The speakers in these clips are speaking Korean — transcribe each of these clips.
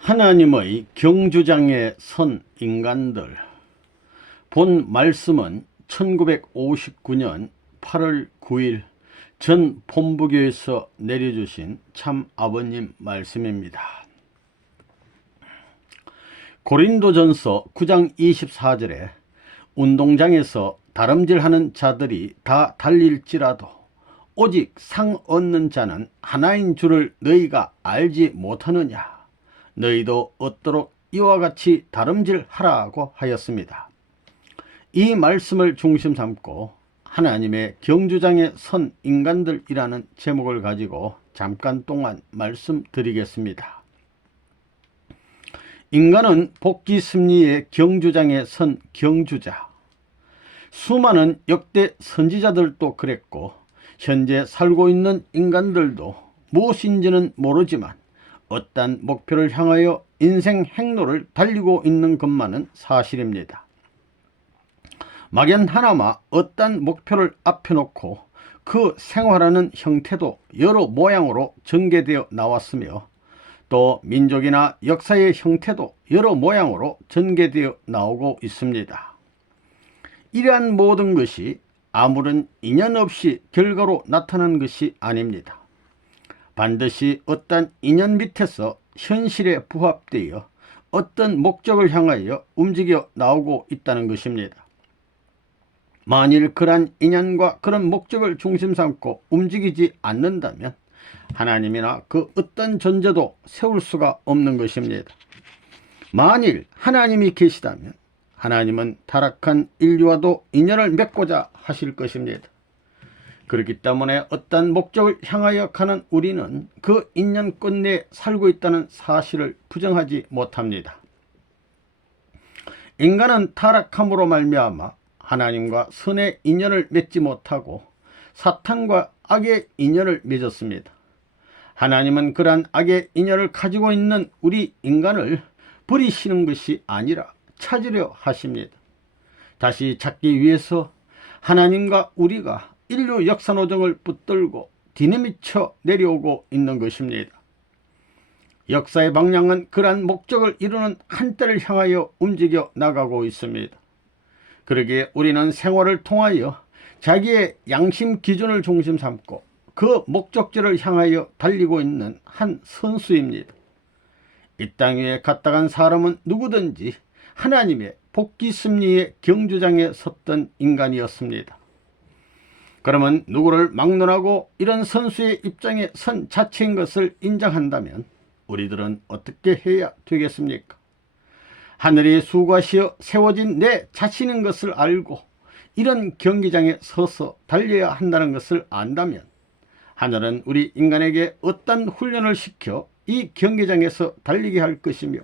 하나님의 경주장에 선 인간들. 본 말씀은 1959년 8월 9일 전 본부교에서 내려주신 참 아버님 말씀입니다. 고린도전서 9장 24절에 운동장에서 다름질하는 자들이 다 달릴지라도 오직 상 얻는 자는 하나인 줄을 너희가 알지 못하느냐. 너희도 얻도록 이와 같이 다름질하라고 하였습니다. 이 말씀을 중심 삼고 하나님의 경주장에 선 인간들이라는 제목을 가지고 잠깐 동안 말씀드리겠습니다. 인간은 복귀 승리의 경주장에 선 경주자. 수많은 역대 선지자들도 그랬고 현재 살고 있는 인간들도 무엇인지는 모르지만 어떤 목표를 향하여 인생 행로를 달리고 있는 것만은 사실입니다. 막연하나마 어떤 목표를 앞에 놓고 그 생활하는 형태도 여러 모양으로 전개되어 나왔으며 또 민족이나 역사의 형태도 여러 모양으로 전개되어 나오고 있습니다. 이러한 모든 것이 아무런 인연 없이 결과로 나타난 것이 아닙니다. 반드시 어떤 인연 밑에서 현실에 부합되어 어떤 목적을 향하여 움직여 나오고 있다는 것입니다. 만일 그러한 인연과 그런 목적을 중심 삼고 움직이지 않는다면 하나님이나 그 어떤 존재도 세울 수가 없는 것입니다. 만일 하나님이 계시다면 하나님은 타락한 인류와도 인연을 맺고자 하실 것입니다. 그렇기 때문에 어떤 목적을 향하여 가는 우리는 그 인연 끝내에 살고 있다는 사실을 부정하지 못합니다. 인간은 타락함으로 말미암아 하나님과 선의 인연을 맺지 못하고 사탄과 악의 인연을 맺었습니다. 하나님은 그러한 악의 인연을 가지고 있는 우리 인간을 버리시는 것이 아니라 찾으려 하십니다. 다시 찾기 위해서 하나님과 우리가 인류 역사노정을 붙들고 디내미쳐 내려오고 있는 것입니다. 역사의 방향은 그러한 목적을 이루는 한때를 향하여 움직여 나가고 있습니다. 그러기에 우리는 생활을 통하여 자기의 양심 기준을 중심 삼고 그 목적지를 향하여 달리고 있는 한 선수입니다. 이 땅 위에 갔다 간 사람은 누구든지 하나님의 복귀 승리의 경주장에 섰던 인간이었습니다. 그러면 누구를 막론하고 이런 선수의 입장에 선 자체인 것을 인정한다면 우리들은 어떻게 해야 되겠습니까? 하늘이 수고하시어 세워진 내 자신인 것을 알고 이런 경기장에 서서 달려야 한다는 것을 안다면 하늘은 우리 인간에게 어떤 훈련을 시켜 이 경기장에서 달리게 할 것이며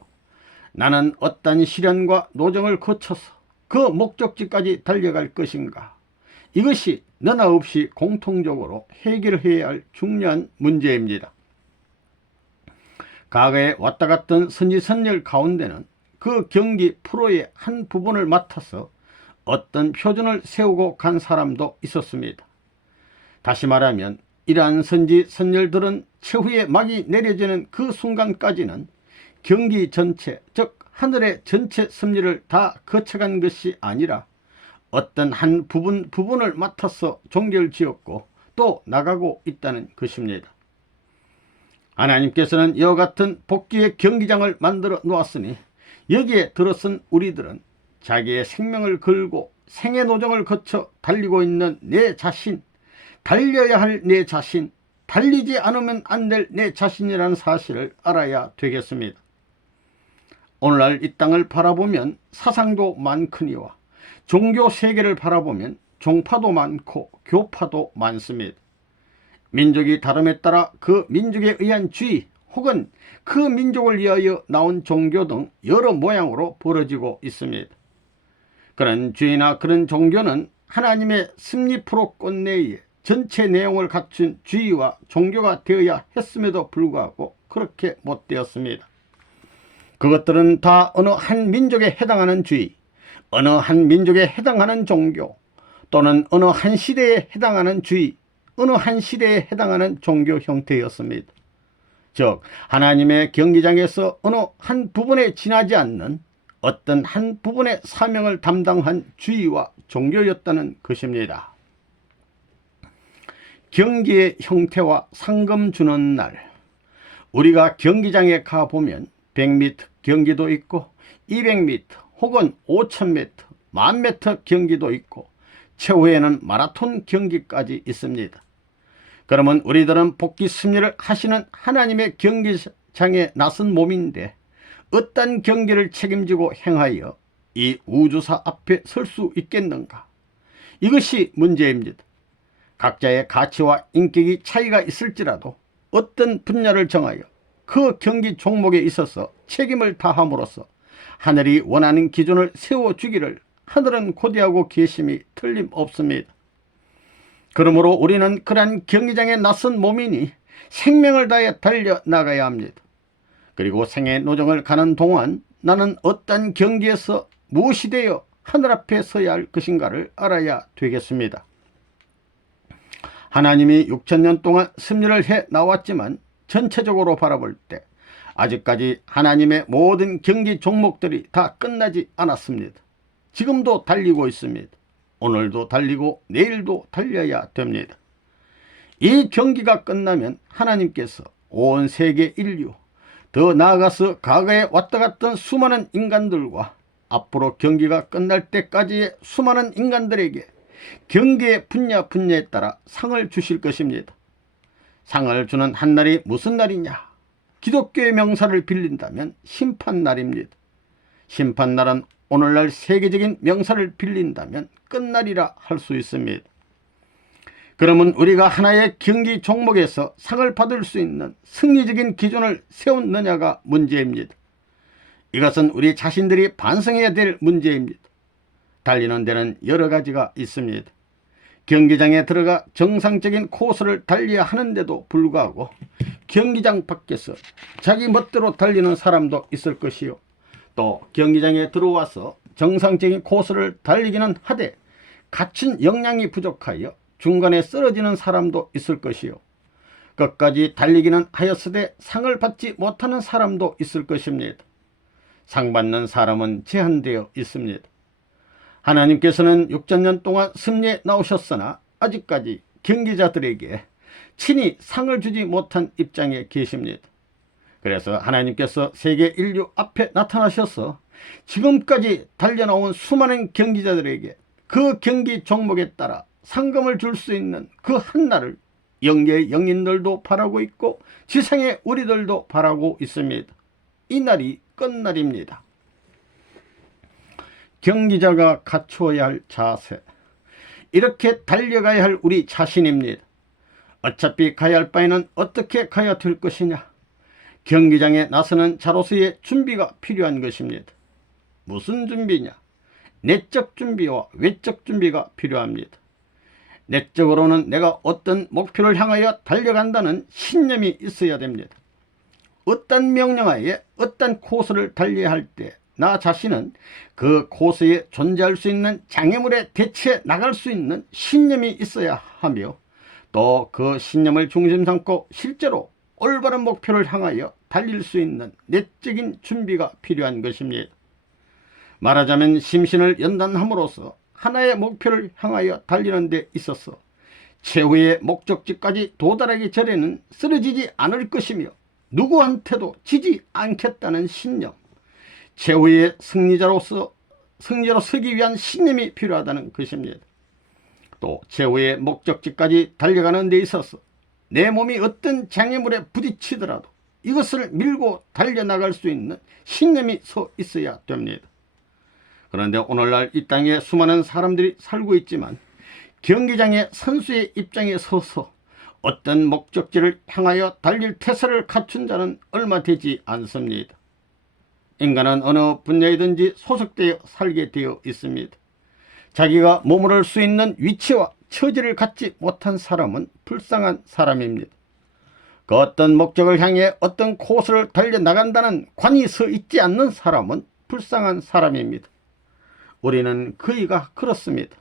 나는 어떤 시련과 노정을 거쳐서 그 목적지까지 달려갈 것인가. 이것이 너나 없이 공통적으로 해결해야 할 중요한 문제입니다. 과거에 왔다 갔던 선지선열 가운데는 그 경기 프로의 한 부분을 맡아서 어떤 표준을 세우고 간 사람도 있었습니다. 다시 말하면 이러한 선지선열들은 최후의 막이 내려지는 그 순간까지는 경기 전체, 즉 하늘의 전체 섭리를 다 거쳐간 것이 아니라 어떤 한 부분을 맡아서 종결지었고 또 나가고 있다는 것입니다. 하나님께서는 이와 같은 복귀의 경기장을 만들어 놓았으니 여기에 들어선 우리들은 자기의 생명을 걸고 생의 노정을 거쳐 달리고 있는 내 자신, 달려야 할 내 자신, 달리지 않으면 안 될 내 자신이라는 사실을 알아야 되겠습니다. 오늘날 이 땅을 바라보면 사상도 많거니와 종교 세계를 바라보면 종파도 많고 교파도 많습니다. 민족이 다름에 따라 그 민족에 의한 주의 혹은 그 민족을 위하여 나온 종교 등 여러 모양으로 벌어지고 있습니다. 그런 주의나 그런 종교는 하나님의 승리 프로 끝내에 전체 내용을 갖춘 주의와 종교가 되어야 했음에도 불구하고 그렇게 못 되었습니다. 그것들은 다 어느 한 민족에 해당하는 주의, 어느 한 민족에 해당하는 종교, 또는 어느 한 시대에 해당하는 주의, 어느 한 시대에 해당하는 종교 형태였습니다. 즉 하나님의 경기장에서 어느 한 부분에 지나지 않는 어떤 한 부분의 사명을 담당한 주의와 종교였다는 것입니다. 경기의 형태와 상금 주는 날, 우리가 경기장에 가보면 100m 경기도 있고 200m 혹은 5000m, 10,000m 경기도 있고 최후에는 마라톤 경기까지 있습니다. 그러면 우리들은 복귀 승리를 하시는 하나님의 경기장에 나선 몸인데 어떤 경기를 책임지고 행하여 이 우주사 앞에 설 수 있겠는가? 이것이 문제입니다. 각자의 가치와 인격이 차이가 있을지라도 어떤 분야를 정하여 그 경기 종목에 있어서 책임을 다함으로써 하늘이 원하는 기준을 세워주기를 하늘은 고대하고 계심이 틀림없습니다. 그러므로 우리는 그러한 경기장에 나선 몸이니 생명을 다해 달려나가야 합니다. 그리고 생의 노정을 가는 동안 나는 어떤 경기에서 무엇이 되어 하늘 앞에 서야 할 것인가를 알아야 되겠습니다. 하나님이 6,000년 동안 섭리를 해 나왔지만 전체적으로 바라볼 때 아직까지 하나님의 모든 경기 종목들이 다 끝나지 않았습니다. 지금도 달리고 있습니다. 오늘도 달리고 내일도 달려야 됩니다. 이 경기가 끝나면 하나님께서 온 세계 인류, 더 나아가서 과거에 왔다 갔던 수많은 인간들과 앞으로 경기가 끝날 때까지의 수많은 인간들에게 경기의 분야에 따라 상을 주실 것입니다. 상을 주는 한 날이 무슨 날이냐? 기독교의 명사를 빌린다면 심판날입니다. 심판날은 오늘날 세계적인 명사를 빌린다면 끝날이라 할 수 있습니다. 그러면 우리가 하나의 경기 종목에서 상을 받을 수 있는 승리적인 기준을 세웠느냐가 문제입니다. 이것은 우리 자신들이 반성해야 될 문제입니다. 달리는 데는 여러 가지가 있습니다. 경기장에 들어가 정상적인 코스를 달려야 하는데도 불구하고 경기장 밖에서 자기 멋대로 달리는 사람도 있을 것이요, 또 경기장에 들어와서 정상적인 코스를 달리기는 하되 갖춘 역량이 부족하여 중간에 쓰러지는 사람도 있을 것이요, 끝까지 달리기는 하였으되 상을 받지 못하는 사람도 있을 것입니다. 상 받는 사람은 제한되어 있습니다. 하나님께서는 6,000년 동안 섭리해 나오셨으나 아직까지 경기자들에게 친히 상을 주지 못한 입장에 계십니다. 그래서 하나님께서 세계 인류 앞에 나타나셔서 지금까지 달려나온 수많은 경기자들에게 그 경기 종목에 따라 상금을 줄 수 있는 그 한날을 영계의 영인들도 바라고 있고 지상의 우리들도 바라고 있습니다. 이 날이 끝날입니다. 경기자가 갖추어야 할 자세, 이렇게 달려가야 할 우리 자신입니다. 어차피 가야 할 바에는 어떻게 가야 될 것이냐? 경기장에 나서는 자로서의 준비가 필요한 것입니다. 무슨 준비냐? 내적 준비와 외적 준비가 필요합니다. 내적으로는 내가 어떤 목표를 향하여 달려간다는 신념이 있어야 됩니다. 어떤 명령하에 어떤 코스를 달려야 할 때 나 자신은 그 코스에 존재할 수 있는 장애물에 대처해 나갈 수 있는 신념이 있어야 하며, 또 그 신념을 중심 삼고 실제로 올바른 목표를 향하여 달릴 수 있는 내적인 준비가 필요한 것입니다. 말하자면 심신을 연단함으로써 하나의 목표를 향하여 달리는 데 있어서 최후의 목적지까지 도달하기 전에는 쓰러지지 않을 것이며 누구한테도 지지 않겠다는 신념, 최후의 승리자로 서기 위한 신념이 필요하다는 것입니다. 또 최후의 목적지까지 달려가는 데 있어서 내 몸이 어떤 장애물에 부딪히더라도 이것을 밀고 달려나갈 수 있는 신념이 서 있어야 됩니다. 그런데 오늘날 이 땅에 수많은 사람들이 살고 있지만 경기장의 선수의 입장에 서서 어떤 목적지를 향하여 달릴 태세를 갖춘 자는 얼마 되지 않습니다. 인간은 어느 분야이든지 소속되어 살게 되어 있습니다. 자기가 머무를 수 있는 위치와 처지를 갖지 못한 사람은 불쌍한 사람입니다. 그 어떤 목적을 향해 어떤 코스를 달려나간다는 관이 서 있지 않는 사람은 불쌍한 사람입니다. 우리는 그이가 그렇습니다.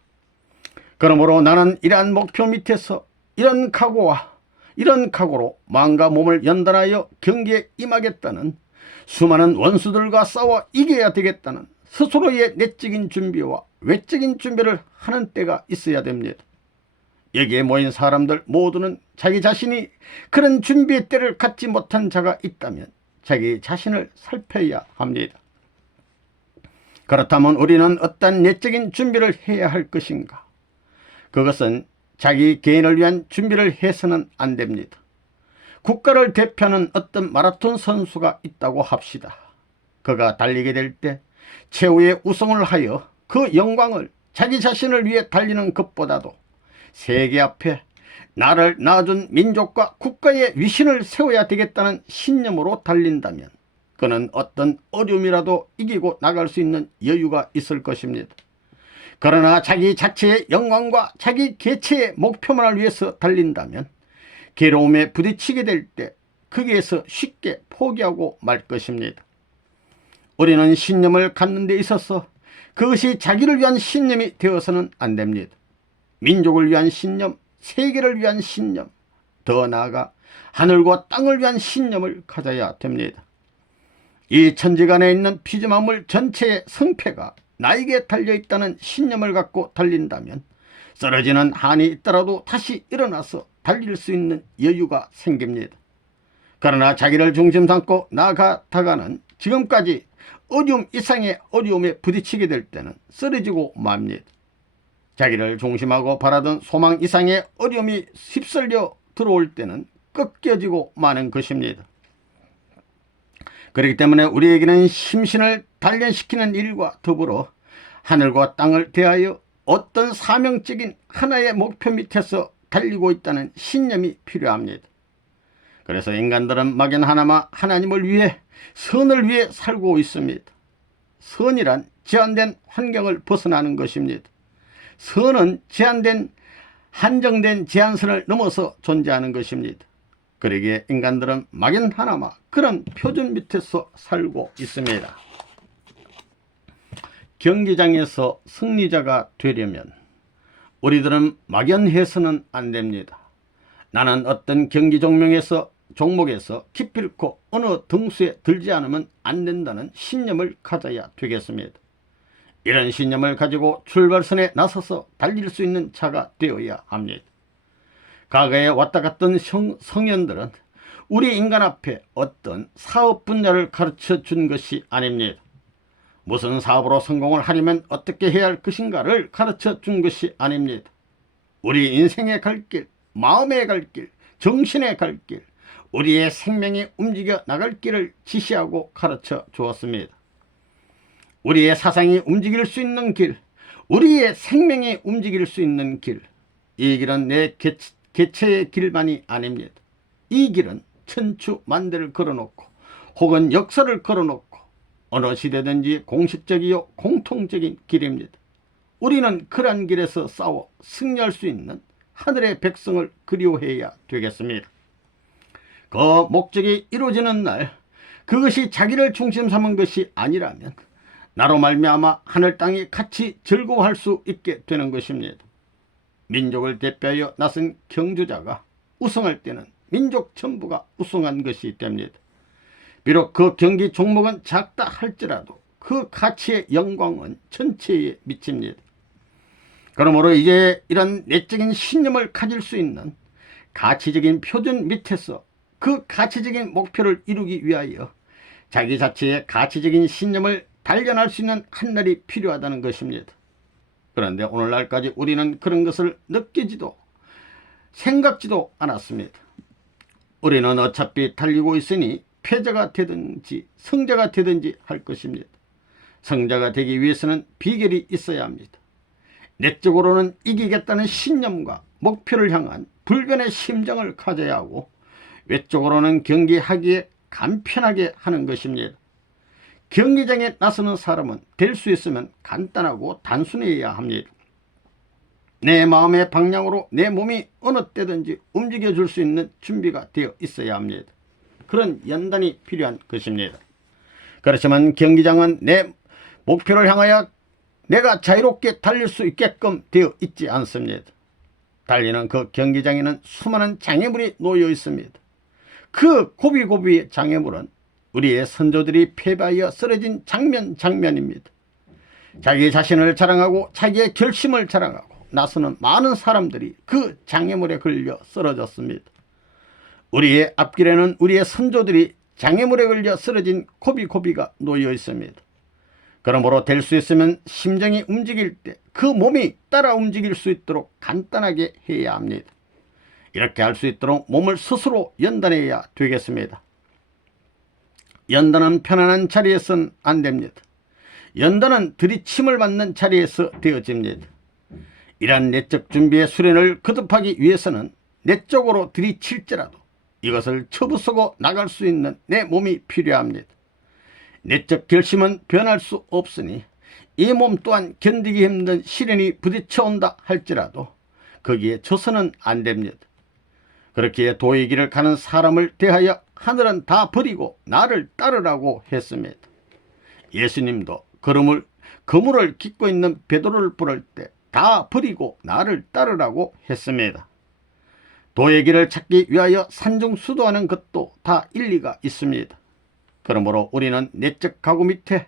그러므로 나는 이러한 목표 밑에서 이런 각오와 이런 각오로 마음과 몸을 연단하여 경기에 임하겠다는, 수많은 원수들과 싸워 이겨야 되겠다는 스스로의 내적인 준비와 외적인 준비를 하는 때가 있어야 됩니다. 여기에 모인 사람들 모두는 자기 자신이 그런 준비의 때를 갖지 못한 자가 있다면 자기 자신을 살펴야 합니다. 그렇다면 우리는 어떤 내적인 준비를 해야 할 것인가? 그것은 자기 개인을 위한 준비를 해서는 안 됩니다. 국가를 대표하는 어떤 마라톤 선수가 있다고 합시다. 그가 달리게 될 때 최후의 우승을 하여 그 영광을 자기 자신을 위해 달리는 것보다도 세계 앞에 나를 낳아준 민족과 국가의 위신을 세워야 되겠다는 신념으로 달린다면 그는 어떤 어려움이라도 이기고 나갈 수 있는 여유가 있을 것입니다. 그러나 자기 자체의 영광과 자기 개체의 목표만을 위해서 달린다면 괴로움에 부딪히게 될 때 거기에서 쉽게 포기하고 말 것입니다. 우리는 신념을 갖는 데 있어서 그것이 자기를 위한 신념이 되어서는 안 됩니다. 민족을 위한 신념, 세계를 위한 신념, 더 나아가 하늘과 땅을 위한 신념을 가져야 됩니다. 이 천지간에 있는 피조만물 전체의 성패가 나에게 달려있다는 신념을 갖고 달린다면 쓰러지는 한이 있더라도 다시 일어나서 달릴 수 있는 여유가 생깁니다. 그러나 자기를 중심 삼고 나아가다가는 지금까지 어려움 이상의 어려움에 부딪히게 될 때는 쓰러지고 맙니다. 자기를 중심하고 바라던 소망 이상의 어려움이 휩쓸려 들어올 때는 꺾여지고 마는 것입니다. 그렇기 때문에 우리에게는 심신을 단련시키는 일과 더불어 하늘과 땅을 대하여 어떤 사명적인 하나의 목표 밑에서 달리고 있다는 신념이 필요합니다. 그래서 인간들은 막연하나마 하나님을 위해, 선을 위해 살고 있습니다. 선이란 제한된 환경을 벗어나는 것입니다. 선은 제한된, 한정된 제한선을 넘어서 존재하는 것입니다. 그러기에 인간들은 막연하나마 그런 표준 밑에서 살고 있습니다. 경기장에서 승리자가 되려면 우리들은 막연해서는 안 됩니다. 나는 어떤 경기 종목에서 기필코 어느 등수에 들지 않으면 안 된다는 신념을 가져야 되겠습니다. 이런 신념을 가지고 출발선에 나서서 달릴 수 있는 자가 되어야 합니다. 과거에 왔다 갔던 성현들은 우리 인간 앞에 어떤 사업 분야를 가르쳐 준 것이 아닙니다. 무슨 사업으로 성공을 하려면 어떻게 해야 할 것인가를 가르쳐 준 것이 아닙니다. 우리 인생의 갈 길, 마음의 갈 길, 정신의 갈 길, 우리의 생명이 움직여 나갈 길을 지시하고 가르쳐 주었습니다. 우리의 사상이 움직일 수 있는 길, 우리의 생명이 움직일 수 있는 길, 이 길은 내 개체의 길만이 아닙니다. 이 길은 천추만대를 걸어놓고 혹은 역사를 걸어놓고 어느 시대든지 공식적이요 공통적인 길입니다. 우리는 그러한 길에서 싸워 승리할 수 있는 하늘의 백성을 그리워해야 되겠습니다. 그 목적이 이루어지는 날, 그것이 자기를 중심 삼은 것이 아니라면 나로 말미암아 하늘 땅이 같이 즐거워할 수 있게 되는 것입니다. 민족을 대표하여 나선 경주자가 우승할 때는 민족 전부가 우승한 것이 됩니다. 비록 그 경기 종목은 작다 할지라도 그 가치의 영광은 전체에 미칩니다. 그러므로 이제 이런 내적인 신념을 가질 수 있는 가치적인 표준 밑에서 그 가치적인 목표를 이루기 위하여 자기 자체의 가치적인 신념을 단련할 수 있는 한 날이 필요하다는 것입니다. 그런데 오늘날까지 우리는 그런 것을 느끼지도 생각지도 않았습니다. 우리는 어차피 달리고 있으니 패자가 되든지 성자가 되든지 할 것입니다. 성자가 되기 위해서는 비결이 있어야 합니다. 내적으로는 이기겠다는 신념과 목표를 향한 불변의 심정을 가져야 하고, 외적으로는 경기하기에 간편하게 하는 것입니다. 경기장에 나서는 사람은 될 수 있으면 간단하고 단순해야 합니다. 내 마음의 방향으로 내 몸이 어느 때든지 움직여 줄 수 있는 준비가 되어 있어야 합니다. 그런 연단이 필요한 것입니다. 그렇지만 경기장은 내 목표를 향하여 내가 자유롭게 달릴 수 있게끔 되어 있지 않습니다. 달리는 그 경기장에는 수많은 장애물이 놓여 있습니다. 그 고비고비의 장애물은 우리의 선조들이 패배하여 쓰러진 장면입니다. 자기 자신을 자랑하고 자기의 결심을 자랑하고 나서는 많은 사람들이 그 장애물에 걸려 쓰러졌습니다. 우리의 앞길에는 우리의 선조들이 장애물에 걸려 쓰러진 고비고비가 놓여 있습니다. 그러므로 될 수 있으면 심정이 움직일 때 그 몸이 따라 움직일 수 있도록 간단하게 해야 합니다. 이렇게 할 수 있도록 몸을 스스로 연단해야 되겠습니다. 연단은 편안한 자리에서는 안 됩니다. 연단은 들이침을 받는 자리에서 되어집니다. 이러한 내적 준비의 수련을 거듭하기 위해서는 내적으로 들이칠지라도 이것을 처부수고 나갈 수 있는 내 몸이 필요합니다. 내적 결심은 변할 수 없으니 이 몸 또한 견디기 힘든 시련이 부딪혀온다 할지라도 거기에 져서는 안 됩니다. 그렇기에 도의 길을 가는 사람을 대하여 하늘은 다 버리고 나를 따르라고 했습니다. 예수님도 그물을 깃고 있는 베드로를 부를 때 다 버리고 나를 따르라고 했습니다. 도의 길을 찾기 위하여 산중수도하는 것도 다 일리가 있습니다. 그러므로 우리는 내적 각오 밑에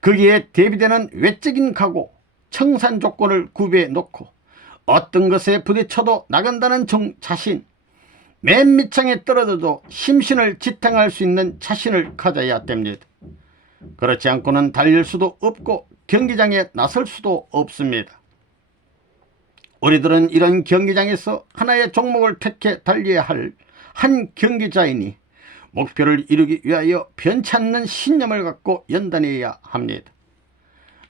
거기에 대비되는 외적인 각오, 청산 조건을 구비해 놓고 어떤 것에 부딪혀도 나간다는 자신, 맨 밑창에 떨어져도 심신을 지탱할 수 있는 자신을 가져야 됩니다. 그렇지 않고는 달릴 수도 없고 경기장에 나설 수도 없습니다. 우리들은 이런 경기장에서 하나의 종목을 택해 달려야 할 한 경기자이니 목표를 이루기 위하여 변치 않는 신념을 갖고 연단해야 합니다.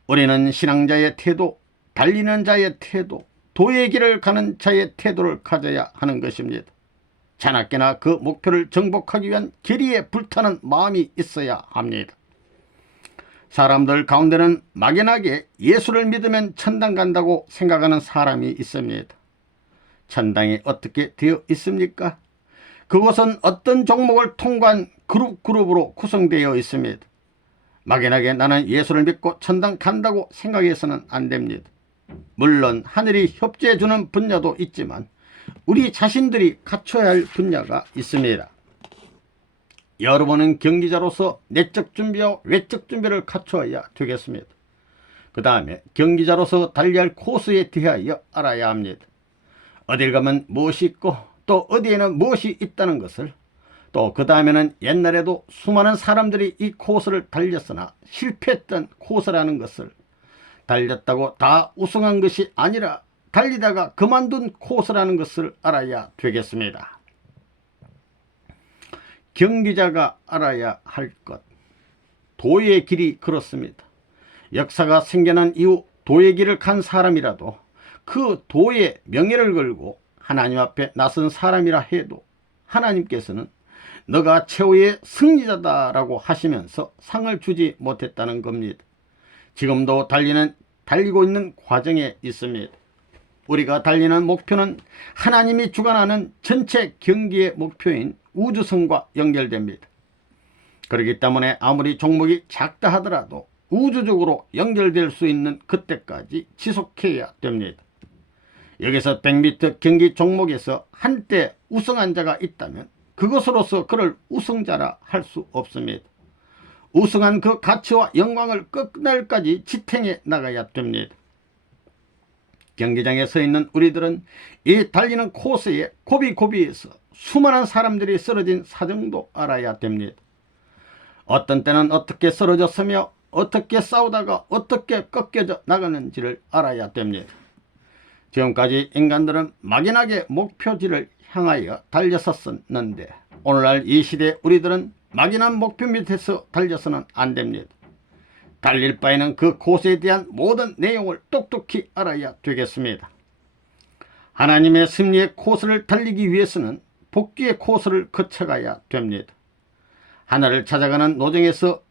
우리는 신앙자의 태도, 달리는 자의 태도, 도의 길을 가는 자의 태도를 가져야 하는 것입니다. 자나깨나 그 목표를 정복하기 위한 결의에 불타는 마음이 있어야 합니다. 사람들 가운데는 막연하게 예수를 믿으면 천당 간다고 생각하는 사람이 있습니다. 천당이 어떻게 되어 있습니까? 그곳은 어떤 종목을 통과한 그룹으로 구성되어 있습니다. 막연하게 나는 예수를 믿고 천당 간다고 생각해서는 안 됩니다. 물론 하늘이 협조해 주는 분야도 있지만 우리 자신들이 갖춰야 할 분야가 있습니다. 여러분은 경기자로서 내적 준비와 외적 준비를 갖춰야 되겠습니다. 그 다음에 경기자로서 달려야 할 코스에 대하여 알아야 합니다. 어딜 가면 무엇이 있고 또 어디에는 무엇이 있다는 것을, 또 그 다음에는 옛날에도 수많은 사람들이 이 코스를 달렸으나 실패했던 코스라는 것을, 달렸다고 다 우승한 것이 아니라 달리다가 그만둔 코스라는 것을 알아야 되겠습니다. 경기자가 알아야 할 것, 도의 길이 그렇습니다. 역사가 생겨난 이후 도의 길을 간 사람이라도 그 도의 명예를 걸고 하나님 앞에 나선 사람이라 해도 하나님께서는 너가 최후의 승리자다라고 하시면서 상을 주지 못했다는 겁니다. 지금도 달리고 있는 과정에 있습니다. 우리가 달리는 목표는 하나님이 주관하는 전체 경기의 목표인 우주성과 연결됩니다. 그렇기 때문에 아무리 종목이 작다 하더라도 우주적으로 연결될 수 있는 그때까지 지속해야 됩니다. 여기서 100m 경기 종목에서 한때 우승한 자가 있다면 그것으로서 그를 우승자라 할 수 없습니다. 우승한 그 가치와 영광을 끝날까지 지탱해 나가야 됩니다. 경기장에 서 있는 우리들은 이 달리는 코스에 고비고비에서 수많은 사람들이 쓰러진 사정도 알아야 됩니다. 어떤 때는 어떻게 쓰러졌으며 어떻게 싸우다가 어떻게 꺾여져 나가는지를 알아야 됩니다. 지금까지 인간들은 막연하게 목표지를 향하여 달렸었는데 오늘날 이 시대 우리들은 막연한 목표 밑에서 달려서는 안 됩니다. 달릴 바에는 그 코스에 대한 모든 내용을 똑똑히 알아야 되겠습니다. 하나님의 승리의 코스를 달리기 위해서는 복귀의 코스를 거쳐가야 됩니다. 하나를 찾아가는 노정에서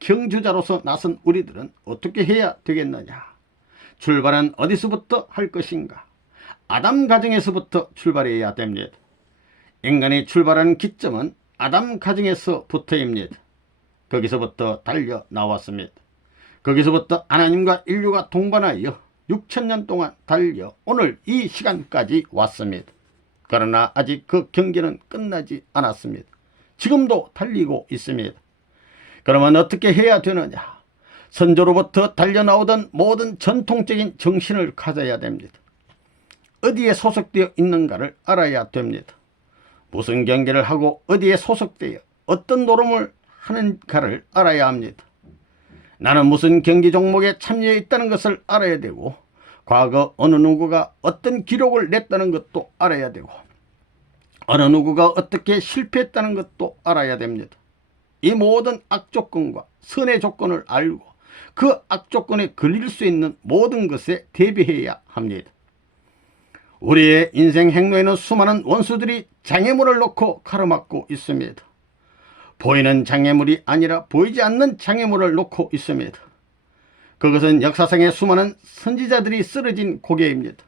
경주자로서 나선 우리들은 어떻게 해야 되겠느냐? 출발은 어디서부터 할 것인가? 아담 가정에서부터 출발해야 됩니다. 인간이 출발하는 기점은 아담 가정에서부터입니다. 거기서부터 달려 나왔습니다. 거기서부터 하나님과 인류가 동반하여 6,000년 동안 달려 오늘 이 시간까지 왔습니다. 그러나 아직 그 경기는 끝나지 않았습니다. 지금도 달리고 있습니다. 그러면 어떻게 해야 되느냐? 선조로부터 달려나오던 모든 전통적인 정신을 가져야 됩니다. 어디에 소속되어 있는가를 알아야 됩니다. 무슨 경기를 하고 어디에 소속되어 어떤 노름을 하는가를 알아야 합니다. 나는 무슨 경기 종목에 참여해 있다는 것을 알아야 되고, 과거 어느 누구가 어떤 기록을 냈다는 것도 알아야 되고, 어느 누구가 어떻게 실패했다는 것도 알아야 됩니다. 이 모든 악조건과 선의 조건을 알고 그 악조건에 걸릴 수 있는 모든 것에 대비해야 합니다. 우리의 인생 행로에는 수많은 원수들이 장애물을 놓고 가로막고 있습니다. 보이는 장애물이 아니라 보이지 않는 장애물을 놓고 있습니다. 그것은 역사상의 수많은 선지자들이 쓰러진 고개입니다.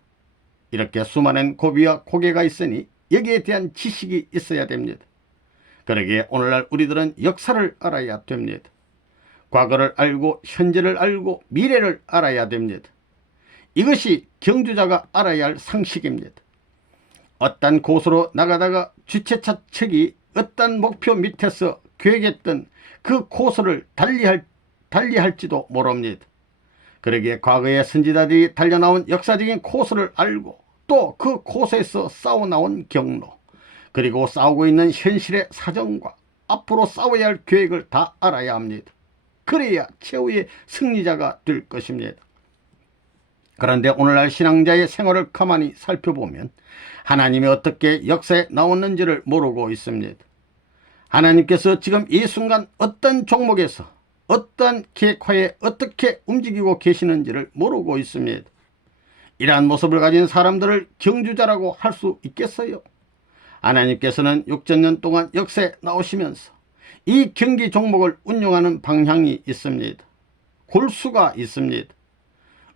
이렇게 수많은 고비와 고개가 있으니 여기에 대한 지식이 있어야 됩니다. 그러기에 오늘날 우리들은 역사를 알아야 됩니다. 과거를 알고 현재를 알고 미래를 알아야 됩니다. 이것이 경주자가 알아야 할 상식입니다. 어떤 곳으로 나가다가 주최차 측이 어떤 목표 밑에서 계획했던 그 코스를 달리할지도 모릅니다. 그러기에 과거의 선지자들이 달려나온 역사적인 코스를 알고 또 그 코스에서 싸워나온 경로, 그리고 싸우고 있는 현실의 사정과 앞으로 싸워야 할 계획을 다 알아야 합니다. 그래야 최후의 승리자가 될 것입니다. 그런데 오늘날 신앙자의 생활을 가만히 살펴보면 하나님이 어떻게 역사에 나왔는지를 모르고 있습니다. 하나님께서 지금 이 순간 어떤 종목에서 어떤 계획하에 어떻게 움직이고 계시는지를 모르고 있습니다. 이러한 모습을 가진 사람들을 경주자라고 할 수 있겠어요? 하나님께서는 6,000년 동안 역사에 나오시면서 이 경기 종목을 운영하는 방향이 있습니다. 골수가 있습니다.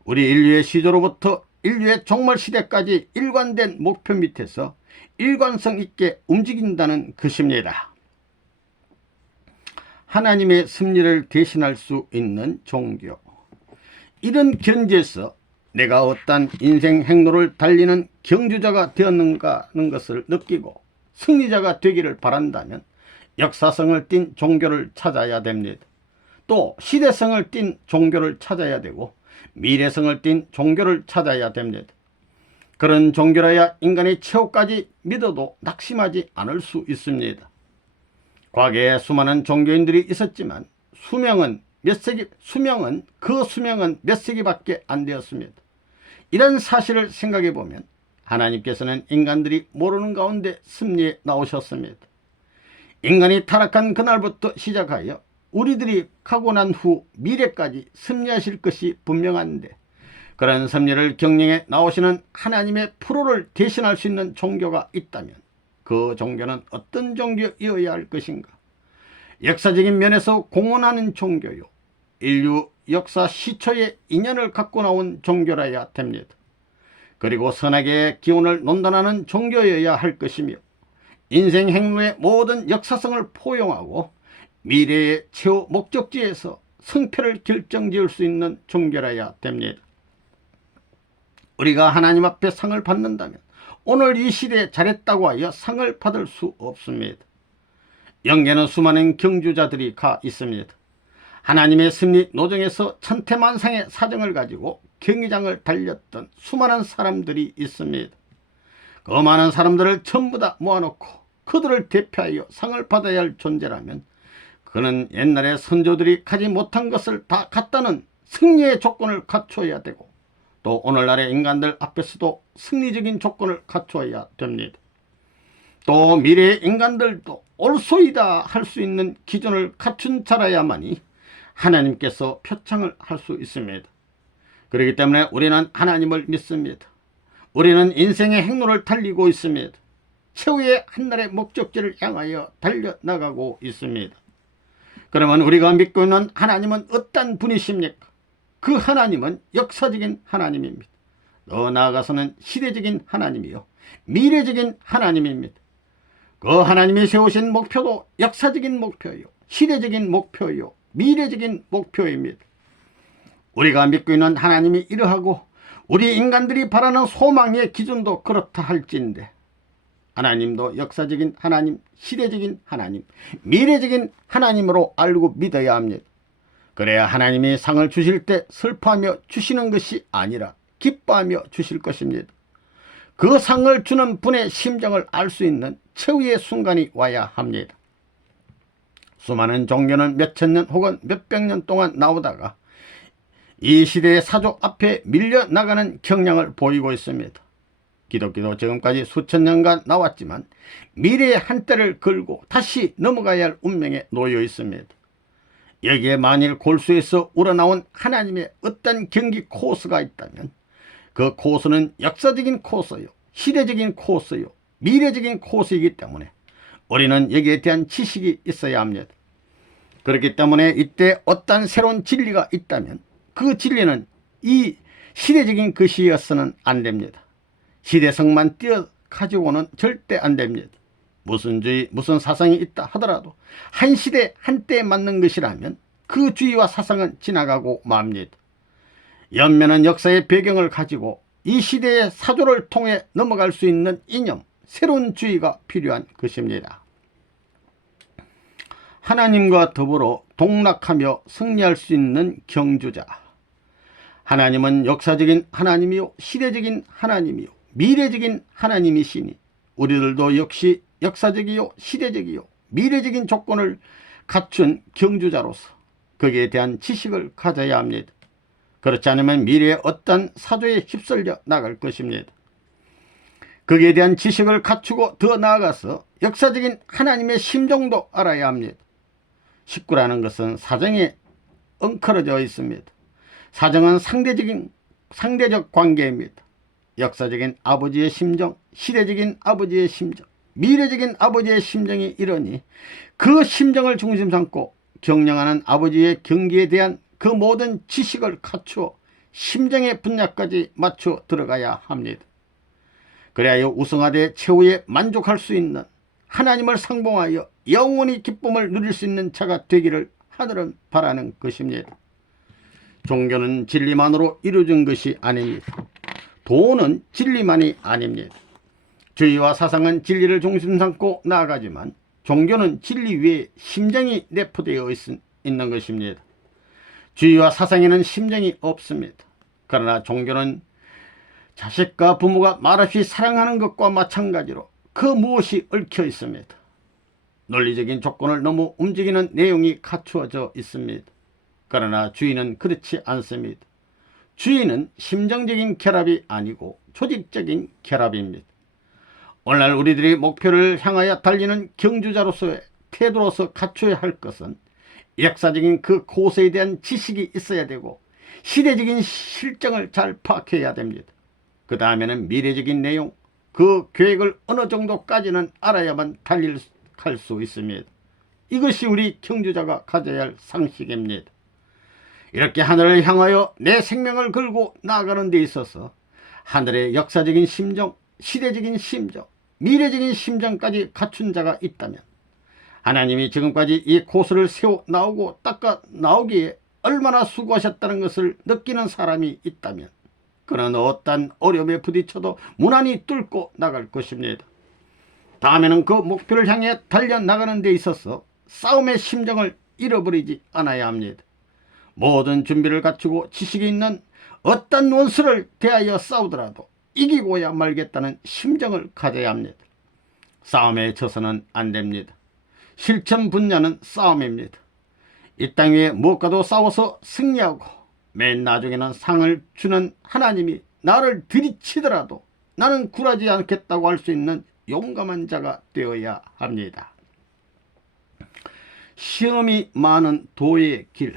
우리 인류의 시조로부터 인류의 종말시대까지 일관된 목표 밑에서 일관성 있게 움직인다는 것입니다. 하나님의 섭리를 대신할 수 있는 종교. 이런 견지에서 내가 어떤 인생 행로를 달리는 경주자가 되었는가 하는 것을 느끼고 승리자가 되기를 바란다면 역사성을 띤 종교를 찾아야 됩니다. 또 시대성을 띤 종교를 찾아야 되고 미래성을 띤 종교를 찾아야 됩니다. 그런 종교라야 인간의 최후까지 믿어도 낙심하지 않을 수 있습니다. 과거에 수많은 종교인들이 있었지만 수명은 몇 세기밖에 안 되었습니다. 이런 사실을 생각해 보면 하나님께서는 인간들이 모르는 가운데 섭리해 나오셨습니다. 인간이 타락한 그날부터 시작하여 우리들이 가고 난 후 미래까지 섭리하실 것이 분명한데, 그런 섭리를 경영해 나오시는 하나님의 프로를 대신할 수 있는 종교가 있다면 그 종교는 어떤 종교이어야 할 것인가? 역사적인 면에서 공헌하는 종교요, 인류 역사 시초의 인연을 갖고 나온 종교라야 됩니다. 그리고 선악의 기운을 논단하는 종교여야 할 것이며 인생 행로의 모든 역사성을 포용하고 미래의 최후 목적지에서 승패를 결정지을 수 있는 종교라야 됩니다. 우리가 하나님 앞에 상을 받는다면 오늘 이 시대에 잘했다고 하여 상을 받을 수 없습니다. 영계는 수많은 경주자들이 가 있습니다. 하나님의 섭리 노정에서 천태만상의 사정을 가지고 경기장을 달렸던 수많은 사람들이 있습니다. 그 많은 사람들을 전부 다 모아놓고 그들을 대표하여 상을 받아야 할 존재라면 그는 옛날에 선조들이 가지 못한 것을 다 갖다는 승리의 조건을 갖춰야 되고, 또 오늘날의 인간들 앞에서도 승리적인 조건을 갖춰야 됩니다. 또 미래의 인간들도 옳소이다 할 수 있는 기준을 갖춘 자라야만이 하나님께서 표창을 할 수 있습니다. 그렇기 때문에 우리는 하나님을 믿습니다. 우리는 인생의 행로를 달리고 있습니다. 최후의 한날의 목적지를 향하여 달려나가고 있습니다. 그러면 우리가 믿고 있는 하나님은 어떤 분이십니까? 그 하나님은 역사적인 하나님입니다. 더 나아가서는 시대적인 하나님이요, 미래적인 하나님입니다. 그 하나님이 세우신 목표도 역사적인 목표요, 시대적인 목표요, 미래적인 목표입니다. 우리가 믿고 있는 하나님이 이러하고 우리 인간들이 바라는 소망의 기준도 그렇다 할지인데 하나님도 역사적인 하나님, 시대적인 하나님, 미래적인 하나님으로 알고 믿어야 합니다. 그래야 하나님이 상을 주실 때 슬퍼하며 주시는 것이 아니라 기뻐하며 주실 것입니다. 그 상을 주는 분의 심정을 알 수 있는 최후의 순간이 와야 합니다. 수많은 종교는 몇천 년 혹은 몇백 년 동안 나오다가 이 시대의 사조 앞에 밀려나가는 경향을 보이고 있습니다. 기독교도 지금까지 수천 년간 나왔지만 미래의 한때를 걸고 다시 넘어가야 할 운명에 놓여 있습니다. 여기에 만일 골수에서 우러나온 하나님의 어떤 경기 코스가 있다면 그 코스는 역사적인 코스요, 시대적인 코스요, 미래적인 코스이기 때문에 우리는 여기에 대한 지식이 있어야 합니다. 그렇기 때문에 이때 어떤 새로운 진리가 있다면 그 진리는 이 시대적인 것이어서는 안 됩니다. 시대성만 띄어 가지고는 절대 안 됩니다. 무슨 주의, 무슨 사상이 있다 하더라도 한 시대 한때에 맞는 것이라면 그 주의와 사상은 지나가고 맙니다. 연면은 역사의 배경을 가지고 이 시대의 사조를 통해 넘어갈 수 있는 이념, 새로운 주의가 필요한 것입니다. 하나님과 더불어 동락하며 승리할 수 있는 경주자. 하나님은 역사적인 하나님이요, 시대적인 하나님이요, 미래적인 하나님이시니 우리들도 역시 역사적이요, 시대적이요, 미래적인 조건을 갖춘 경주자로서 거기에 대한 지식을 가져야 합니다. 그렇지 않으면 미래의 어떤 사조에 휩쓸려 나갈 것입니다. 거기에 대한 지식을 갖추고 더 나아가서 역사적인 하나님의 심정도 알아야 합니다. 식구라는 것은 사정에 엉클어져 있습니다. 사정은 상대적 관계입니다. 역사적인 아버지의 심정, 시대적인 아버지의 심정, 미래적인 아버지의 심정이 이러니 그 심정을 중심 삼고 경영하는 아버지의 경기에 대한 그 모든 지식을 갖추어 심정의 분야까지 맞춰 들어가야 합니다. 그래야 우승하되 최후에 만족할 수 있는 하나님을 상봉하여 영원히 기쁨을 누릴 수 있는 자가 되기를 하늘은 바라는 것입니다. 종교는 진리만으로 이루어진 것이 아닙니다. 도는 진리만이 아닙니다. 주의와 사상은 진리를 중심 삼고 나아가지만 종교는 진리 위에 심정이 내포되어 있는 것입니다. 주의와 사상에는 심정이 없습니다. 그러나 종교는 자식과 부모가 말없이 사랑하는 것과 마찬가지로 그 무엇이 얽혀 있습니다. 논리적인 조건을 너무 움직이는 내용이 갖추어져 있습니다. 그러나 주의는 그렇지 않습니다. 주의는 심정적인 결합이 아니고 조직적인 결합입니다. 오늘날 우리들이 목표를 향하여 달리는 경주자로서의 태도로서 갖춰야 할 것은 역사적인 그 고서에 대한 지식이 있어야 되고 시대적인 실정을 잘 파악해야 됩니다. 그 다음에는 미래적인 내용, 그 계획을 어느 정도까지는 알아야만 달릴 수 있습니다. 이것이 우리 경주자가 가져야 할 상식입니다. 이렇게 하늘을 향하여 내 생명을 걸고 나아가는 데 있어서 하늘의 역사적인 심정, 시대적인 심정, 미래적인 심정까지 갖춘 자가 있다면 하나님이 지금까지 이 코스를 세워 나오고 닦아 나오기에 얼마나 수고하셨다는 것을 느끼는 사람이 있다면 그는 어떤 어려움에 부딪혀도 무난히 뚫고 나갈 것입니다. 다음에는 그 목표를 향해 달려나가는 데 있어서 싸움의 심정을 잃어버리지 않아야 합니다. 모든 준비를 갖추고 지식이 있는 어떤 원수를 대하여 싸우더라도 이기고야 말겠다는 심정을 가져야 합니다. 싸움에 져서는 안 됩니다. 실천 분야는 싸움입니다. 이 땅 위에 무엇과도 싸워서 승리하고 맨 나중에는 상을 주는 하나님이 나를 들이치더라도 나는 굴하지 않겠다고 할 수 있는 용감한 자가 되어야 합니다. 시험이 많은 도의 길.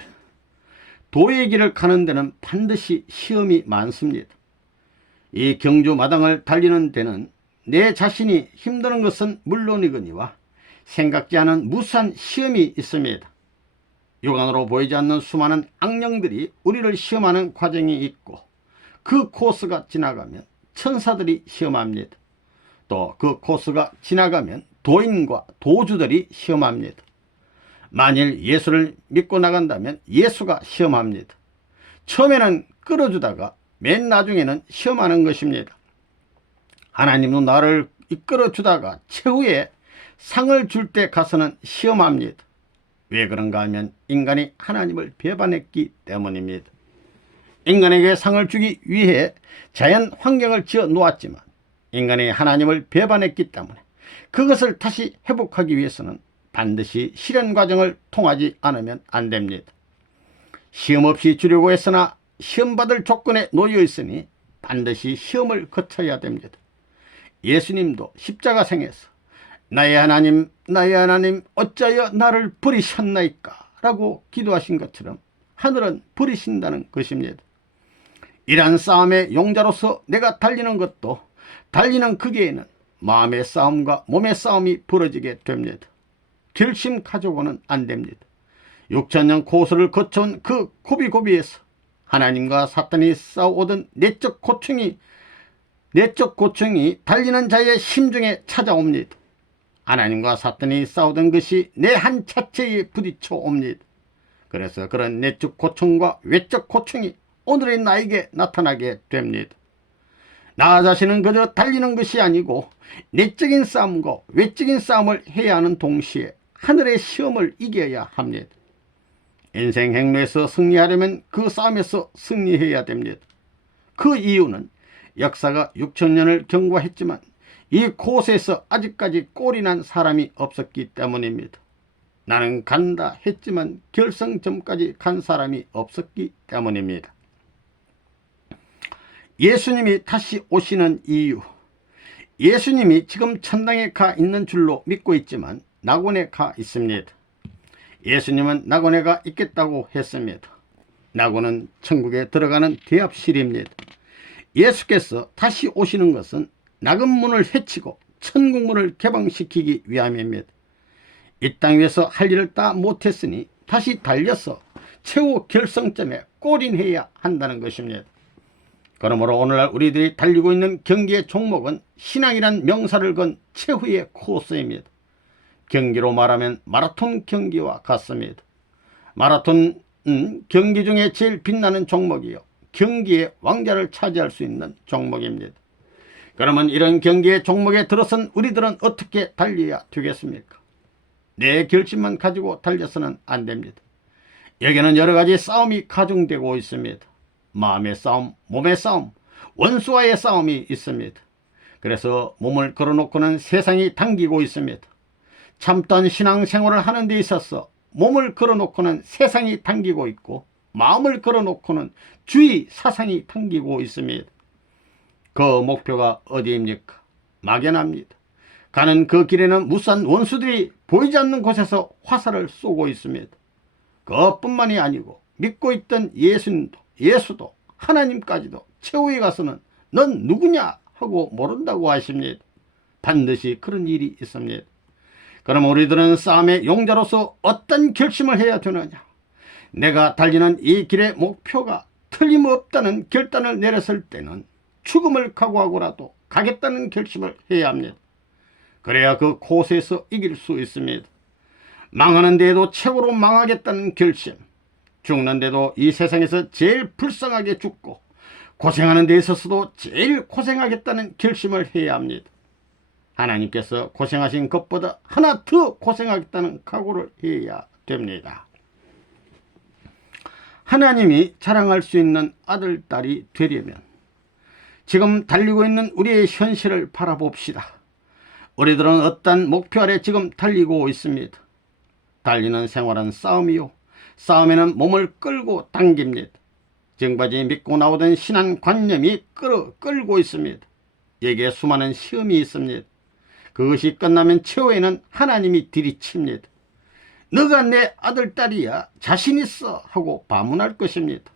도의 길을 가는 데는 반드시 시험이 많습니다. 이 경주 마당을 달리는 데는 내 자신이 힘드는 것은 물론이거니와 생각지 않은 무수한 시험이 있습니다. 육안으로 보이지 않는 수많은 악령들이 우리를 시험하는 과정이 있고 그 코스가 지나가면 천사들이 시험합니다. 또 그 코스가 지나가면 도인과 도주들이 시험합니다. 만일 예수를 믿고 나간다면 예수가 시험합니다. 처음에는 끌어주다가 맨 나중에는 시험하는 것입니다. 하나님도 나를 이끌어 주다가 최후에 상을 줄 때 가서는 시험합니다. 왜 그런가 하면 인간이 하나님을 배반했기 때문입니다. 인간에게 상을 주기 위해 자연 환경을 지어 놓았지만 인간이 하나님을 배반했기 때문에 그것을 다시 회복하기 위해서는 반드시 시련 과정을 통하지 않으면 안 됩니다. 시험 없이 주려고 했으나 시험받을 조건에 놓여 있으니 반드시 시험을 거쳐야 됩니다. 예수님도 십자가생에서 나의 하나님 나의 하나님 어찌하여 나를 버리셨나이까 라고 기도하신 것처럼 하늘은 버리신다는 것입니다. 이러한 싸움의 용자로서 내가 달리는 것도 달리는 거기에는 마음의 싸움과 몸의 싸움이 벌어지게 됩니다. 결심 가지고는 안 됩니다. 6천년 고소를 거쳐온 그 고비고비에서 하나님과 사탄이 싸워오던 내적 고충이 달리는 자의 심중에 찾아옵니다. 하나님과 사탄이 싸우던 것이 내 한 자체에 부딪혀 옵니다. 그래서 그런 내적 고충과 외적 고충이 오늘의 나에게 나타나게 됩니다. 나 자신은 그저 달리는 것이 아니고 내적인 싸움과 외적인 싸움을 해야 하는 동시에 하늘의 시험을 이겨야 합니다. 인생 행로에서 승리하려면 그 싸움에서 승리해야 됩니다. 그 이유는 역사가 6천년을 경과했지만 이 곳에서 아직까지 꼴이 난 사람이 없었기 때문입니다. 나는 간다 했지만 결승점까지 간 사람이 없었기 때문입니다. 예수님이 다시 오시는 이유, 예수님이 지금 천당에 가 있는 줄로 믿고 있지만 낙원에 가 있습니다. 예수님은 낙원에 가 있겠다고 했습니다. 낙원은 천국에 들어가는 대합실입니다. 예수께서 다시 오시는 것은 낙원 문을 헤치고 천국문을 개방시키기 위함입니다. 이 땅 위에서 할 일을 다 못했으니 다시 달려서 최후 결승점에 골인해야 한다는 것입니다. 그러므로 오늘날 우리들이 달리고 있는 경기의 종목은 신앙이란 명사를 건 최후의 코스입니다. 경기로 말하면 마라톤 경기와 같습니다. 마라톤 경기 중에 제일 빛나는 종목이요, 경기의 왕자를 차지할 수 있는 종목입니다. 그러면 이런 경기의 종목에 들어선 우리들은 어떻게 달려야 되겠습니까? 내 결심만 가지고 달려서는 안 됩니다. 여기는 여러 가지 싸움이 가중되고 있습니다. 마음의 싸움, 몸의 싸움, 원수와의 싸움이 있습니다. 그래서 몸을 걸어놓고는 세상이 당기고 있습니다. 참던 신앙생활을 하는 데 있어서 몸을 걸어놓고는 세상이 당기고 있고 마음을 걸어놓고는 주의 사상이 당기고 있습니다. 그 목표가 어디입니까? 막연합니다. 가는 그 길에는 무수한 원수들이 보이지 않는 곳에서 화살을 쏘고 있습니다. 그것뿐만이 아니고 믿고 있던 예수도 하나님까지도 최후에 가서는 넌 누구냐 하고 모른다고 하십니다. 반드시 그런 일이 있습니다. 그럼 우리들은 싸움의 용자로서 어떤 결심을 해야 되느냐? 내가 달리는 이 길의 목표가 틀림없다는 결단을 내렸을 때는 죽음을 각오하고라도 가겠다는 결심을 해야 합니다. 그래야 그 곳에서 이길 수 있습니다. 망하는 데에도 최고로 망하겠다는 결심, 죽는데도 이 세상에서 제일 불쌍하게 죽고 고생하는 데 있어서도 제일 고생하겠다는 결심을 해야 합니다. 하나님께서 고생하신 것보다 하나 더 고생하겠다는 각오를 해야 됩니다. 하나님이 자랑할 수 있는 아들, 딸이 되려면 지금 달리고 있는 우리의 현실을 바라봅시다. 우리들은 어떤 목표 아래 지금 달리고 있습니다. 달리는 생활은 싸움이요, 싸움에는 몸을 끌고 당깁니다. 지금까지 믿고 나오던 신앙관념이 끌고 있습니다. 여기에 수많은 시험이 있습니다. 그것이 끝나면 최후에는 하나님이 들이칩니다. 너가 내 아들, 딸이야, 자신 있어 하고 반문할 것입니다.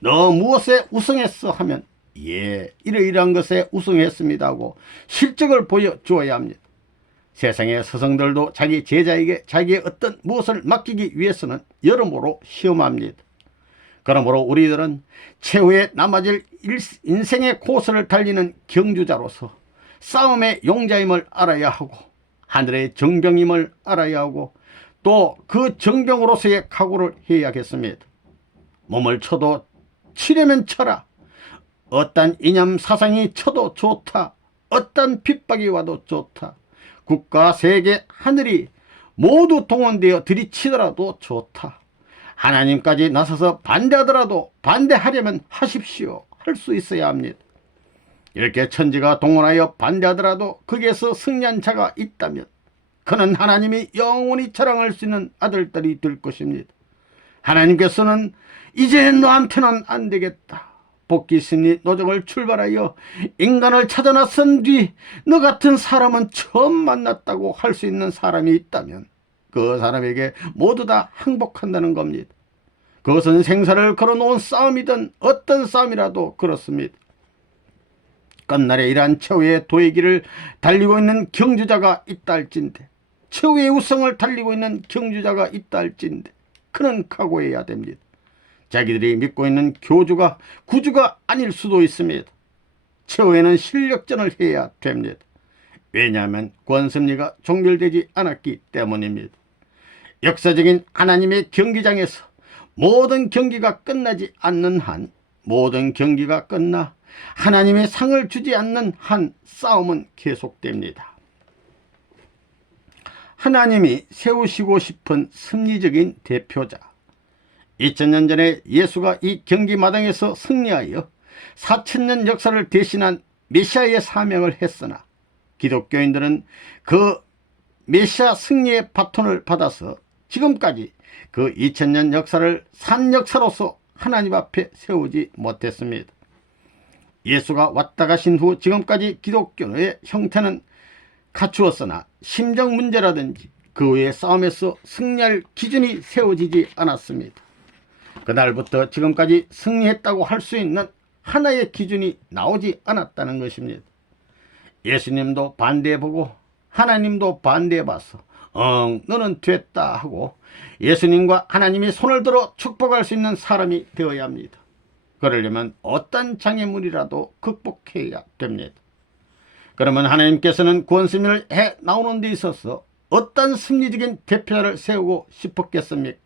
너 무엇에 우승했어 하면 예, 이러이러한 것에 우승했습니다 하고 실적을 보여주어야 합니다. 세상의 스승들도 자기 제자에게 자기의 어떤 무엇을 맡기기 위해서는 여러모로 시험합니다. 그러므로 우리들은 최후에 남아질 인생의 코스를 달리는 경주자로서 싸움의 용자임을 알아야 하고 하늘의 정병임을 알아야 하고 또 그 정병으로서의 각오를 해야겠습니다. 몸을 쳐도 치려면 쳐라. 어떤 이념 사상이 쳐도 좋다. 어떤 핍박이 와도 좋다. 국가, 세계, 하늘이 모두 동원되어 들이치더라도 좋다. 하나님까지 나서서 반대하더라도 반대하려면 하십시오. 할 수 있어야 합니다. 이렇게 천지가 동원하여 반대하더라도 거기에서 승리한 자가 있다면 그는 하나님이 영원히 자랑할 수 있는 아들딸이 될 것입니다. 하나님께서는 이제 너한테는 안 되겠다. 복귀 심리 노정을 출발하여 인간을 찾아 나선 뒤 너 같은 사람은 처음 만났다고 할 수 있는 사람이 있다면 그 사람에게 모두 다 항복한다는 겁니다. 그것은 생사를 걸어놓은 싸움이든 어떤 싸움이라도 그렇습니다. 끝날에 이러한 최후의 도의 길을 달리고 있는 경주자가 있다 할진대, 최후의 우승을 달리고 있는 경주자가 있다 할진대 그는 각오해야 됩니다. 자기들이 믿고 있는 교주가 구주가 아닐 수도 있습니다. 최후에는 실력전을 해야 됩니다. 왜냐하면 권습리가 종결되지 않았기 때문입니다. 역사적인 하나님의 경기장에서 모든 경기가 끝나지 않는 한, 모든 경기가 끝나 하나님의 상을 주지 않는 한 싸움은 계속됩니다. 하나님이 세우시고 싶은 승리적인 대표자, 2000년 전에 예수가 이 경기 마당에서 승리하여 4000년 역사를 대신한 메시아의 사명을 했으나 기독교인들은 그 메시아 승리의 바톤을 받아서 지금까지 그 2000년 역사를 산 역사로서 하나님 앞에 세우지 못했습니다. 예수가 왔다 가신 후 지금까지 기독교의 형태는 갖추었으나 심정 문제라든지 그 외의 싸움에서 승리할 기준이 세워지지 않았습니다. 그날부터 지금까지 승리했다고 할 수 있는 하나의 기준이 나오지 않았다는 것입니다. 예수님도 반대해보고 하나님도 반대해봐서 너는 됐다 하고 예수님과 하나님이 손을 들어 축복할 수 있는 사람이 되어야 합니다. 그러려면 어떤 장애물이라도 극복해야 됩니다. 그러면 하나님께서는 구원승리를 해 나오는 데 있어서 어떤 승리적인 대표자를 세우고 싶었겠습니까?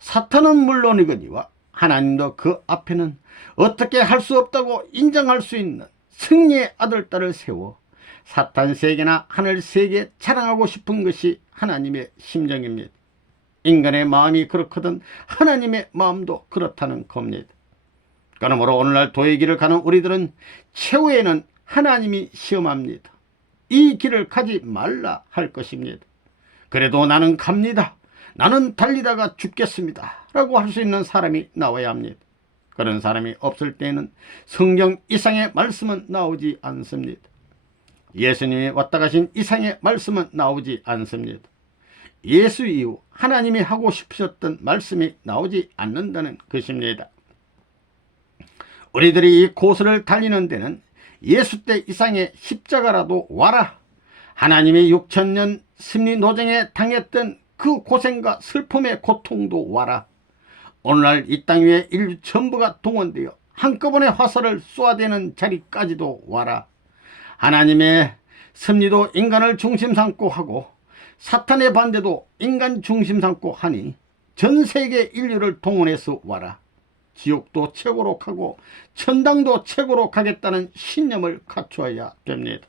사탄은 물론이거니와 하나님도 그 앞에는 어떻게 할 수 없다고 인정할 수 있는 승리의 아들딸을 세워 사탄 세계나 하늘 세계에 자랑하고 싶은 것이 하나님의 심정입니다. 인간의 마음이 그렇거든 하나님의 마음도 그렇다는 겁니다. 그러므로 오늘날 도의 길을 가는 우리들은 최후에는 하나님이 시험합니다. 이 길을 가지 말라 할 것입니다. 그래도 나는 갑니다. 나는 달리다가 죽겠습니다. 라고 할 수 있는 사람이 나와야 합니다. 그런 사람이 없을 때에는 성경 이상의 말씀은 나오지 않습니다. 예수님이 왔다 가신 이상의 말씀은 나오지 않습니다. 예수 이후 하나님이 하고 싶으셨던 말씀이 나오지 않는다는 것입니다. 우리들이 이 고수를 달리는 데는 예수 때 이상의 십자가라도 와라. 하나님이 6000년 심리 노정에 당했던 그 고생과 슬픔의 고통도 와라. 오늘날 이 땅 위에 인류 전부가 동원되어 한꺼번에 화살을 쏘아대는 자리까지도 와라. 하나님의 섭리도 인간을 중심 삼고 하고 사탄의 반대도 인간 중심 삼고 하니 전 세계 인류를 동원해서 와라. 지옥도 최고로 가고 천당도 최고로 가겠다는 신념을 갖추어야 됩니다.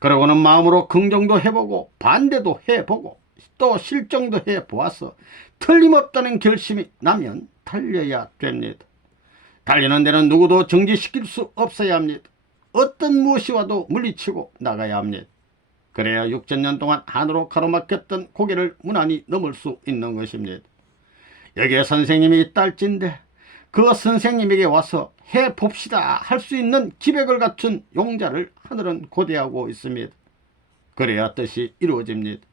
그러고는 마음으로 긍정도 해보고 반대도 해보고 또 실정도 해보아서 틀림없다는 결심이 나면 달려야 됩니다. 달리는 데는 누구도 정지시킬 수 없어야 합니다. 어떤 무엇이 와도 물리치고 나가야 합니다. 그래야 6000년 동안 한으로 가로막혔던 고개를 무난히 넘을 수 있는 것입니다. 여기에 선생님이 있다 할진데 그 선생님에게 와서 해봅시다 할 수 있는 기백을 갖춘 용자를 하늘은 고대하고 있습니다. 그래야 뜻이 이루어집니다.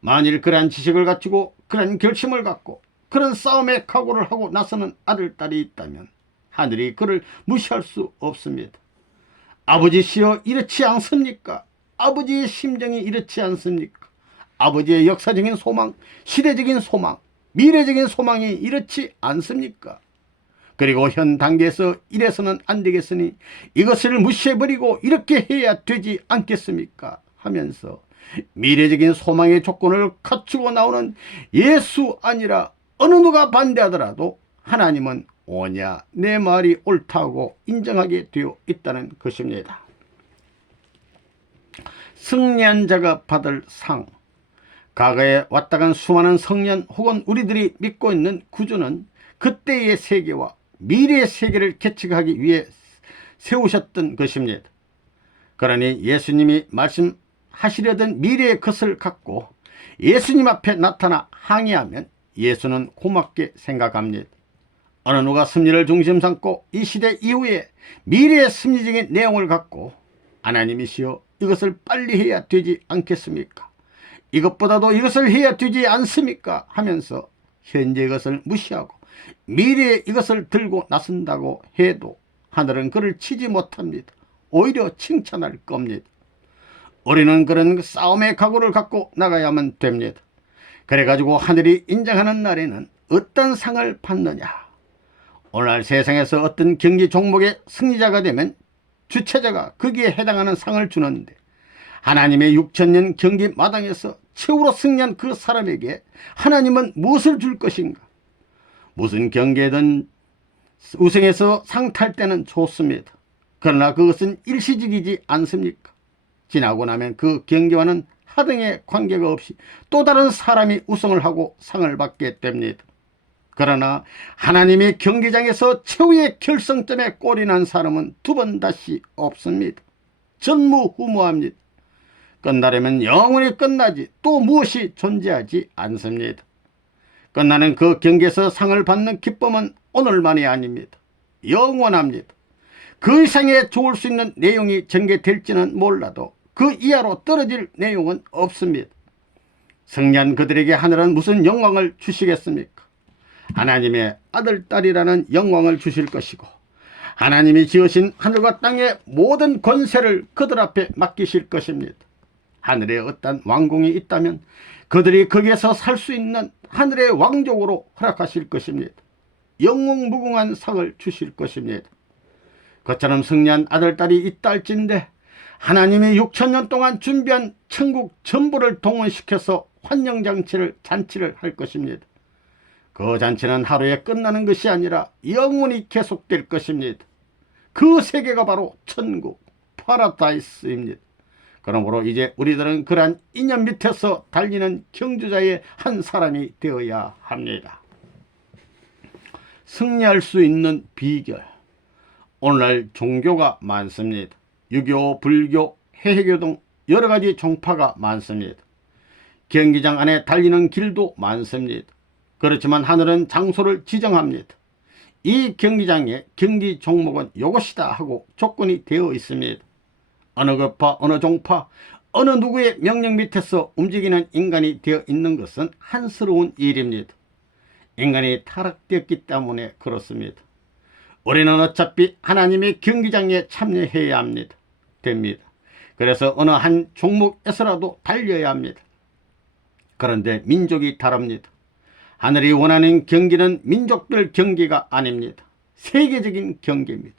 만일 그러한 지식을 갖추고 그런 결심을 갖고 그런 싸움에 각오를 하고 나서는 아들, 딸이 있다면 하늘이 그를 무시할 수 없습니다. 아버지시여 이렇지 않습니까? 아버지의 심정이 이렇지 않습니까? 아버지의 역사적인 소망, 시대적인 소망, 미래적인 소망이 이렇지 않습니까? 그리고 현 단계에서 이래서는 안 되겠으니 이것을 무시해버리고 이렇게 해야 되지 않겠습니까? 하면서 미래적인 소망의 조건을 갖추고 나오는 예수 아니라 어느 누가 반대하더라도 하나님은 오냐 내 말이 옳다고 인정하게 되어 있다는 것입니다. 승리한 자가 받을 상. 과거에 왔다간 수많은 성년 혹은 우리들이 믿고 있는 구주는 그때의 세계와 미래의 세계를 개척하기 위해 세우셨던 것입니다. 그러니 예수님이 말씀하시려던 미래의 것을 갖고 예수님 앞에 나타나 항의하면 예수는 고맙게 생각합니다. 어느 누가 승리를 중심 삼고 이 시대 이후에 미래의 승리적인 내용을 갖고 하나님이시여 이것을 빨리 해야 되지 않겠습니까? 이것보다도 이것을 해야 되지 않습니까? 하면서 현재 이것을 무시하고 미래에 이것을 들고 나선다고 해도 하늘은 그를 치지 못합니다. 오히려 칭찬할 겁니다. 우리는 그런 싸움의 각오를 갖고 나가야만 됩니다. 그래가지고 하늘이 인정하는 날에는 어떤 상을 받느냐. 오늘 세상에서 어떤 경기 종목의 승리자가 되면 주체자가 거기에 해당하는 상을 주는데 하나님의 6천년 경기 마당에서 최후로 승리한 그 사람에게 하나님은 무엇을 줄 것인가? 무슨 경기든 우승해서 상 탈 때는 좋습니다. 그러나 그것은 일시적이지 않습니까? 지나고 나면 그 경기와는 하등의 관계가 없이 또 다른 사람이 우승을 하고 상을 받게 됩니다. 그러나 하나님의 경기장에서 최후의 결승점에 골이 난 사람은 두 번 다시 없습니다. 전무후무합니다. 끝나려면 영원히 끝나지 또 무엇이 존재하지 않습니다. 끝나는 그 경기에서 상을 받는 기쁨은 오늘만이 아닙니다. 영원합니다. 그 이상에 좋을 수 있는 내용이 전개될지는 몰라도 그 이하로 떨어질 내용은 없습니다. 승리한 그들에게 하늘은 무슨 영광을 주시겠습니까? 하나님의 아들, 딸이라는 영광을 주실 것이고 하나님이 지으신 하늘과 땅의 모든 권세를 그들 앞에 맡기실 것입니다. 하늘에 어떤 왕궁이 있다면 그들이 거기에서 살 수 있는 하늘의 왕족으로 허락하실 것입니다. 영웅무궁한 상을 주실 것입니다. 그처럼 승리한 아들, 딸이 있다 할진대 하나님이 6천년 동안 준비한 천국 전부를 동원시켜서 잔치를 할 것입니다. 그 잔치는 하루에 끝나는 것이 아니라 영원히 계속될 것입니다. 그 세계가 바로 천국, 파라다이스입니다. 그러므로 이제 우리들은 그러한 인연 밑에서 달리는 경주자의 한 사람이 되어야 합니다. 승리할 수 있는 비결. 오늘날 종교가 많습니다. 유교, 불교, 해외교 등 여러가지 종파가 많습니다. 경기장 안에 달리는 길도 많습니다. 그렇지만 하늘은 장소를 지정합니다. 이 경기장의 경기 종목은 이것이다 하고 조건이 되어 있습니다. 어느 급파, 어느 종파, 어느 누구의 명령 밑에서 움직이는 인간이 되어 있는 것은 한스러운 일입니다. 인간이 타락되었기 때문에 그렇습니다. 우리는 어차피 하나님의 경기장에 참여해야 됩니다. 그래서 어느 한 종목에서라도 달려야 합니다. 그런데 민족이 다릅니다. 하늘이 원하는 경기는 민족들 경기가 아닙니다. 세계적인 경기입니다.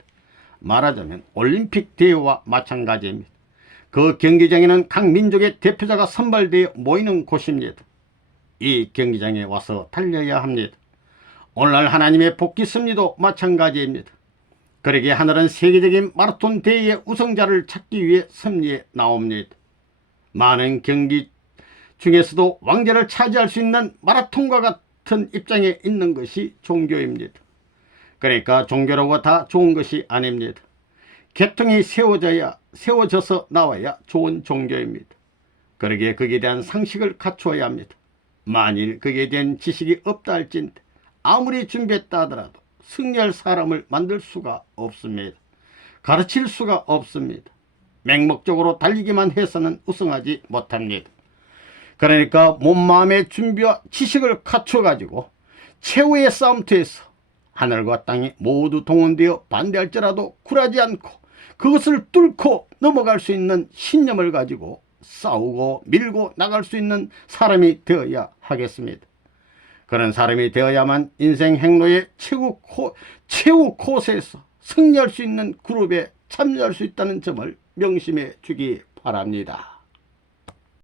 말하자면 올림픽 대회와 마찬가지입니다. 그 경기장에는 각 민족의 대표자가 선발되어 모이는 곳입니다. 이 경기장에 와서 달려야 합니다. 오늘날 하나님의 복귀 승리도 마찬가지입니다. 그러기에 하늘은 세계적인 마라톤 대회의 우승자를 찾기 위해 승리에 나옵니다. 많은 경기 중에서도 왕좌를 차지할 수 있는 마라톤과 같은 입장에 있는 것이 종교입니다. 그러니까 종교라고 다 좋은 것이 아닙니다. 계통이 세워져서 나와야 좋은 종교입니다. 그러기에 거기에 대한 상식을 갖추어야 합니다. 만일 거기에 대한 지식이 없다 할진데 아무리 준비했다 하더라도 승리할 사람을 만들 수가 없습니다. 가르칠 수가 없습니다. 맹목적으로 달리기만 해서는 우승하지 못합니다. 그러니까 몸마음의 준비와 지식을 갖춰가지고 최후의 싸움터에서 하늘과 땅이 모두 동원되어 반대할지라도 굴하지 않고 그것을 뚫고 넘어갈 수 있는 신념을 가지고 싸우고 밀고 나갈 수 있는 사람이 되어야 하겠습니다. 그런 사람이 되어야만 인생 행로의 최후 코스에서 승리할 수 있는 그룹에 참여할 수 있다는 점을 명심해 주기 바랍니다.